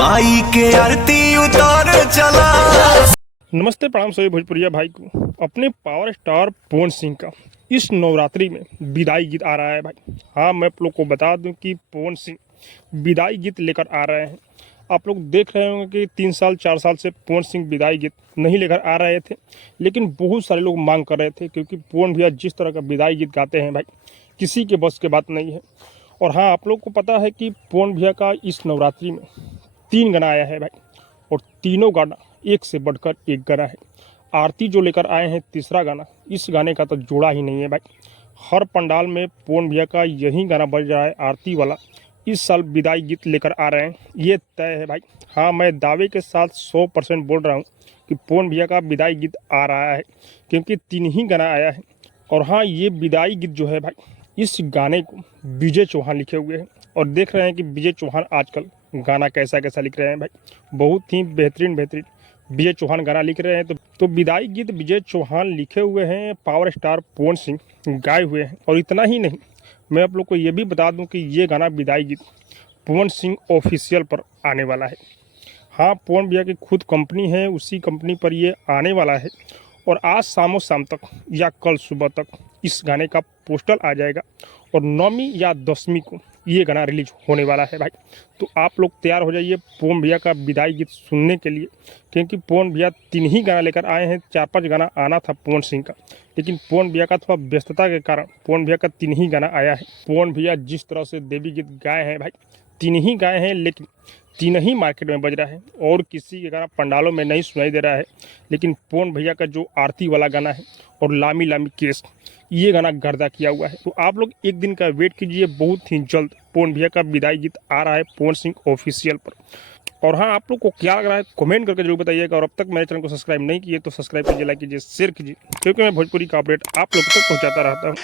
माई के आरती उतार चला। नमस्ते प्रणाम सभी भोजपुरिया भाई को। अपने पावर स्टार पवन सिंह का इस नवरात्रि में विदाई गीत आ रहा है भाई। हाँ, मैं आप लोग को बता दूं कि पवन सिंह विदाई गीत लेकर आ रहे हैं। आप लोग देख रहे होंगे कि 3 साल 4 साल से पवन सिंह विदाई गीत नहीं लेकर आ रहे थे, लेकिन बहुत सारे लोग मांग कर रहे थे, क्योंकि पवन भैया जिस तरह का विदाई गीत गाते हैं भाई, किसी के बस की बात नहीं है। और हाँ, आप लोग को पता है कि पवन भैया का इस नवरात्रि में 3 गाना आया है भाई, और तीनों गाना एक से बढ़कर एक गाना है। आरती जो लेकर आए हैं तीसरा गाना, इस गाने का तो जोड़ा ही नहीं है भाई। हर पंडाल में पवन भैया का यही गाना बज रहा है, आरती वाला। इस साल विदाई गीत लेकर आ रहे हैं, ये तय है भाई। हाँ, मैं दावे के साथ 100% बोल रहा हूँ कि पवन भैया का विदाई गीत आ रहा है, क्योंकि 3 ही गाना आया है। और हाँ, ये विदाई गीत जो है भाई, इस गाने को विजय चौहान लिखे हुए हैं। और देख रहे हैं कि विजय चौहान आजकल गाना कैसा कैसा लिख रहे हैं भाई, बहुत ही बेहतरीन विजय चौहान गाना लिख रहे हैं। तो विदाई गीत विजय चौहान लिखे हुए हैं, पावर स्टार पवन सिंह गाए हुए हैं। और इतना ही नहीं, मैं आप लोग को ये भी बता दूं कि ये गाना विदाई गीत पवन सिंह ऑफिशियल पर आने वाला है। हाँ, पवन भैया की खुद कंपनी है, उसी कंपनी पर ये आने वाला है। और आज शाम तक या कल सुबह तक इस गाने का पोस्टर आ जाएगा, और 9वीं या 10वीं को ये गाना रिलीज होने वाला है भाई। तो आप लोग तैयार हो जाइए पवन भैया का विदाई गीत सुनने के लिए, क्योंकि पवन भैया 3 ही गाना लेकर आए हैं। 4-5 गाना आना था पवन सिंह का, लेकिन पवन भैया का थोड़ा व्यस्तता के कारण पवन भैया का 3 ही गाना आया है। पवन भैया जिस तरह से देवी गीत गाए हैं भाई, 3 ही गाए हैं, लेकिन 3 ही मार्केट में बज रहा है, और किसी के गाना पंडालों में नहीं सुनाई दे रहा है। लेकिन पवन भैया का जो आरती वाला गाना है और लामी लामी केस, ये गाना गर्दा किया हुआ है। तो आप लोग एक दिन का वेट कीजिए, बहुत ही जल्द पवन भैया का विदाई गीत आ रहा है पवन सिंह ऑफिशियल पर। और हाँ, आप लोग को क्या लग रहा है कमेंट करके जरूर बताइएगा। और अब तक मेरे चैनल को सब्सक्राइब नहीं किए तो सब्सक्राइब कीजिए, लाइक कीजिए, शेयर कीजिए, क्योंकि मैं भोजपुरी का अपडेट आप लोग तक पहुँचाता रहता हूँ।